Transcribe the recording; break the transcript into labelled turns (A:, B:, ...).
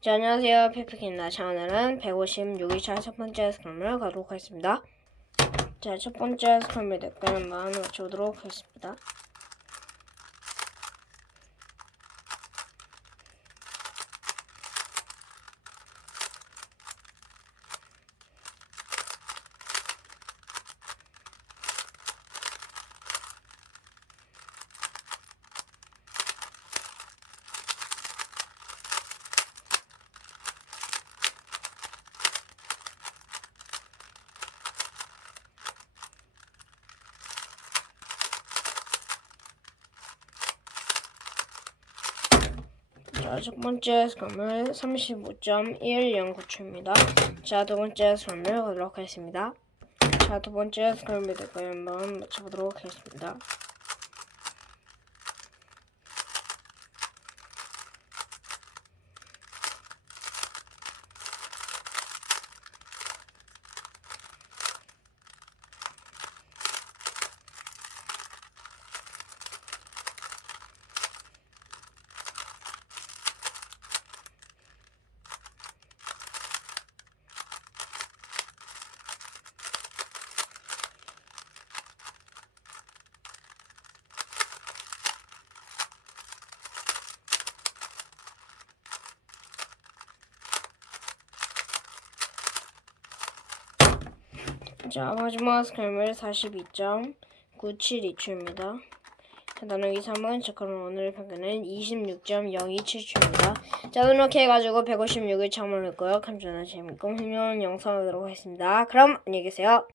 A: 자, 안녕하세요. 페프입니다. 자, 오늘은 156일차 첫 번째 스크럼을 가도록 하겠습니다. 자, 첫 번째 스크럼의 댓글 한번 맞춰보도록 하겠습니다. 자, 첫 번째 스크럼을 35.109초입니다. 자, 두 번째 스크럼을 가도록 하겠습니다. 자, 두 번째 스크럼의 댓글 한번 맞춰보도록 하겠습니다. 자, 마지막 스크럼을 42.972초입니다. 자, 나누기 3은 자, 그럼 오늘 평균은 26.027초입니다. 자, 이렇게 해가지고 156을 참여했고요. 감사합니다. 재밌고 훌륭한 영상 하도록 하겠습니다. 그럼 안녕히 계세요.